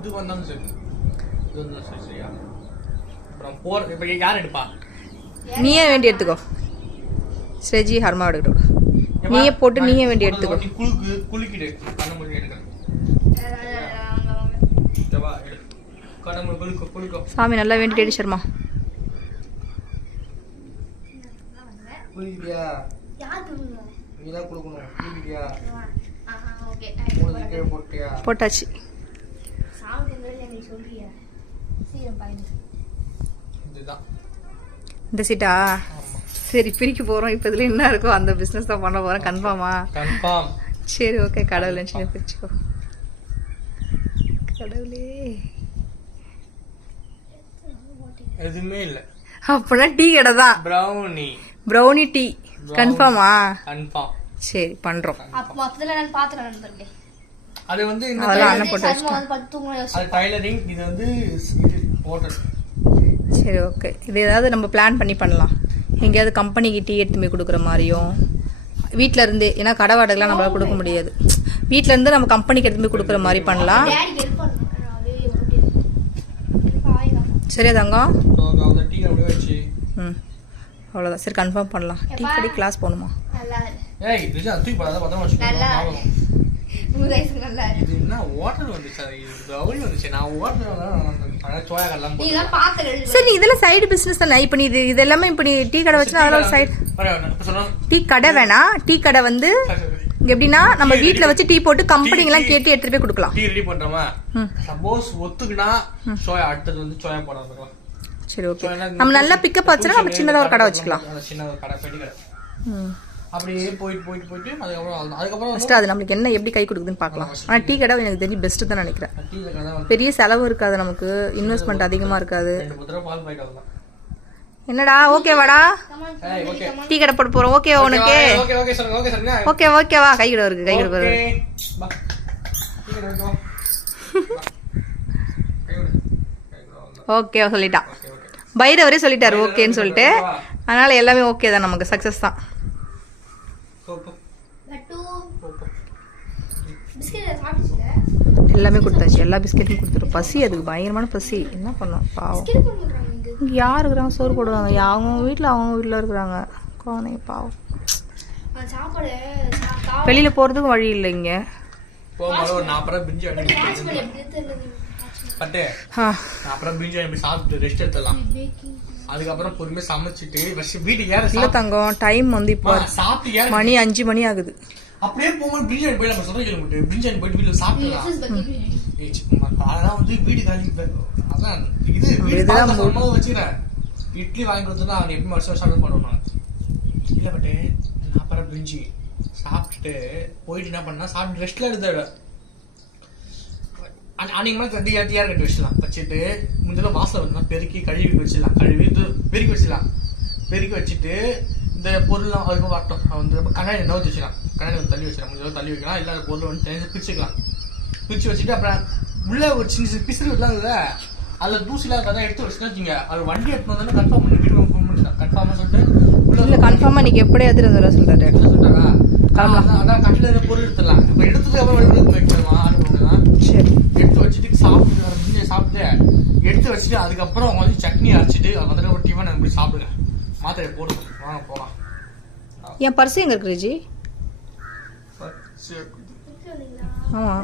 இது வந்தாலும் சரி இது வந்தாலும் சரி சரியா அப்புறம் போற இப்போ யார் எடுப்பா நீயே வேண்டி எடுத்துக்கோ ஸ்ரேஜி ஹர்மா எடுக்கட்டும் நீயே போட்டு நீயே வேண்டி எடுத்துக்கோ குளிக்கிடு கண்ண மூடி எடுக்கிறேன் கண்ண மூடி குளிக்கோ சாமி நல்லா வேண்டிட்டு சர்மா குளிக்கிறியா நீதான் குளிக்கணும் குளிக்கிறியா போட்டாச்சு இந்த சீட்டா சரி பிரிக்க போறோம் இப்ப இதுல என்ன இருக்கோ அந்த பிசினஸ் தான் பண்ண போறோம் கன்ஃபார்மா கன்ஃபார்ம் சரி ஓகே கடவுளே பிரிச்சுக்கோ கடவுளே எதுவுமே இல்ல அப்பனா டீ கடை தான் ப்ரௌனி டீ கன்ஃபார்மா கன்ஃபார்ம் சரி பண்றோம் அப்ப மொத்தத்துல நான் பாத்துறேன் நண்பர்களே அது வந்து இந்த அதெல்லாம் போட்டு வச்சிட்டோம் அது டைலரிங் இது வந்து ஹோட்டல் சரி ஓகே இது ஏதாவது நம்ம பிளான் பண்ணி பண்ணலாம் எங்கேயாவது கம்பெனிக்கு டீ எடுத்து போய் கொடுக்குற மாதிரியும் வீட்டில இருந்தே ஏன்னா கடை வாடகைலாம் நம்மளால கொடுக்க முடியாது வீட்டில இருந்து நம்ம கம்பெனிக்கு எடுத்து போய் கொடுக்குற மாதிரி பண்ணலாம் சரியா தங்கம் ம் அவ்வளோதான் சரி கன்ஃபார்ம் பண்ணலாம் டீ கடை கிளாஸ் போகணுமா சரி இதெல்லாம் சைடு பிசினஸ் தானே இப்ப நீ இது எல்லாமே இப்ப நீ டீ கடை வச்சுனா அதெல்லாம் சைடு டீ கடை வேணா டீ கடை வந்து எப்படின்னா நம்ம வீட்ல வச்சு டீ போட்டு கம்பெனி எல்லாம் கேட்டு எடுத்துட்டு போய் கொடுக்கலாம் டீ ரெடி பண்றோமா சப்போஸ் ஒத்துக்குனா சோயா அடுத்தது வந்து சோயா போடலாம் சரி ஓகே நம்ம நல்லா பிக்கப் வச்சா நம்ம சின்னதா ஒரு கடை வச்சுக்கலாம் சின்ன ஒரு கடை பெட்டி கடை அப்படியே போயிட்டு அதுக்கப்புறம் ஃபர்ஸ்ட் அது நமக்கு என்ன எப்படி கை கொடுக்குதுன்னு பார்க்கலாம் ஆனா டீ கடை எனக்கு தெரிஞ்சு பெஸ்ட் தான் நினைக்கிறேன் பெரிய செலவு இருக்காது நமக்கு இன்வெஸ்ட்மெண்ட் அதிகமா இருக்காது என்னடா ஓகேவாடா டீ கடை போட போறோம் ஓகே உனக்கு ஓகேவா கை கடை இருக்கு கை கடை பாரு ஓகே சொல்லிட்டா பைரவரே சொல்லிட்டாரு ஓகேன்னு சொல்லிட்டு அதனால எல்லாமே ஓகே தான் நமக்கு சக்சஸ் தான் எல்லாமே கொடுத்தாச்சு எல்லா பிஸ்கெட்டும் கொடுத்துரும் பசி அதுக்கு பயங்கரமான பசி என்ன பண்ணோம் பாவம் இங்கே யார் இருக்கிறாங்க சோறு போடுவாங்க அவங்க வீட்டில் இருக்கிறாங்க குழந்தைங்க பாவம் வெளியில போறதுக்கும் வழி இல்லை இங்க அதுக்கப்புறம் பொறுமையா சமைச்சிட்டு வீட்டுக்கு இல்ல தங்கம் டைம் வந்து இப்போ மணி 5 மணி ஆகுது அப்படியே போகும்போது பிரியாணி போய் நம்ம சொல்ல கேள்வி பிரியாணி போயிட்டு வீட்டுல சாப்பிடலாம் அதெல்லாம் வந்து வீடு காலி அதான் இது வச்சுக்கிறேன் இட்லி வாங்கி கொடுத்தா அவன் எப்பயும் வருஷம் சாப்பிட பண்ணுவான் இல்ல பட்டு நான் அப்புறம் பிரிஞ்சு சாப்பிட்டுட்டு போயிட்டு என்ன பண்ணா சாப்பிட்டு ரெஸ்ட்ல எடுத்த அன்னைக்கு தட்டியார் கட்டி வச்சிடலாம் வச்சுட்டு முந்தில வாசல வந்து பெருக்கி கழுவி வச்சிடலாம் பெருக்கி வச்சுட்டு இந்த பொருள் அதுக்கு வரட்டும் வந்து கண்ணாடி நோத்தி வச்சிடலாம் கண்ணாடி தள்ளி வச்சிடலாம் முடிஞ்ச தள்ளி வைக்கலாம் இல்லை அந்த பொருள் வந்து தனியாக பிரிச்சு வச்சுட்டு அப்புறம் உள்ள ஒரு சின்ன பிசிறு விடலாம்ல அதுல தூசிலாம் கதை எடுத்து வச்சுன்னா அது வண்டி எடுத்து வந்தாலும் கன்ஃபார்ம் பண்ணி வீடு பண்ணிக்கலாம் கன்ஃபார்மா சொல்லிட்டு இல்ல கன்ஃபார்மா நீங்க எப்படி எடுத்துட்டு சொல்றாரு சொல்றாரா அதான் கட்டில பொருள் எடுத்துடலாம் இப்ப எடுத்துட்டு அப்புறம் வைக்கணுமா சரி எடுத்து வச்சுட்டு சாப்பிட்டு எடுத்து வச்சுட்டு அதுக்கப்புறம் அவங்க வந்து சட்னி அரைச்சிட்டு அதில் ஒரு டிஃபன் அப்படி சாப்பிடுங்க மாத்திரை போடுங்க வாங்க போகலாம் என் பர்ஸ் எங்க இருக்கு ஜி ஆமா